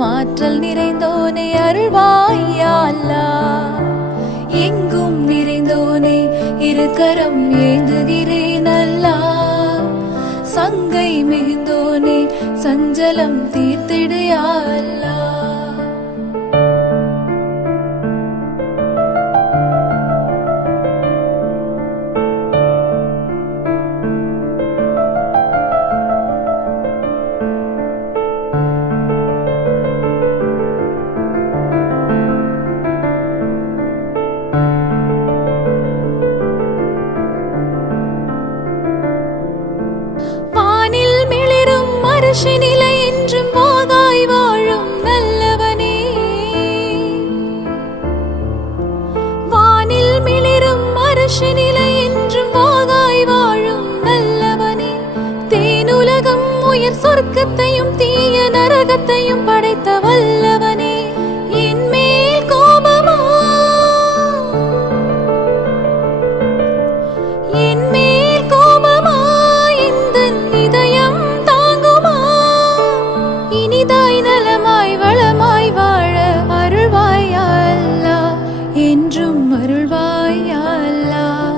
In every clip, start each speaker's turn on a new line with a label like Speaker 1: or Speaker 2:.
Speaker 1: மாற்றல் நிறைந்தோனே அருள்வாயா எங்கும் நிறைந்தோனே இருக்கரம் ஏந்துகிறேன் அல்லா. சங்கை மிகுந்தோனே சஞ்சலம் தீர்த்திடு மிளிரும் நிலை என்றும் போதாய் வாழும் நல்லவனே. வானில் மிளிரும் மருஷி நிலை என்றும் போதாய் வாழும் நல்லவனே. தேனுலகம் உயர் சொர்க்கத்தையும் தீய நரகத்தையும் படைத்தவன் நலமாய் வளமாய் வாழ அருள்வாயா அல்லா. என்றும் அருள்வாயா அல்லா.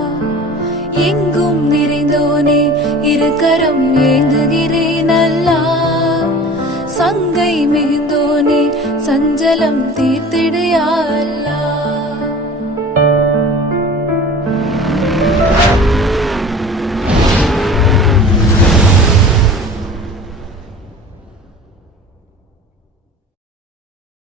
Speaker 1: எங்கும் நிறைந்தோனே இருக்கரம் ஏந்துகிறேன் அல்லா. சங்கை மிகுந்தோனே சஞ்சலம் தீர்த்த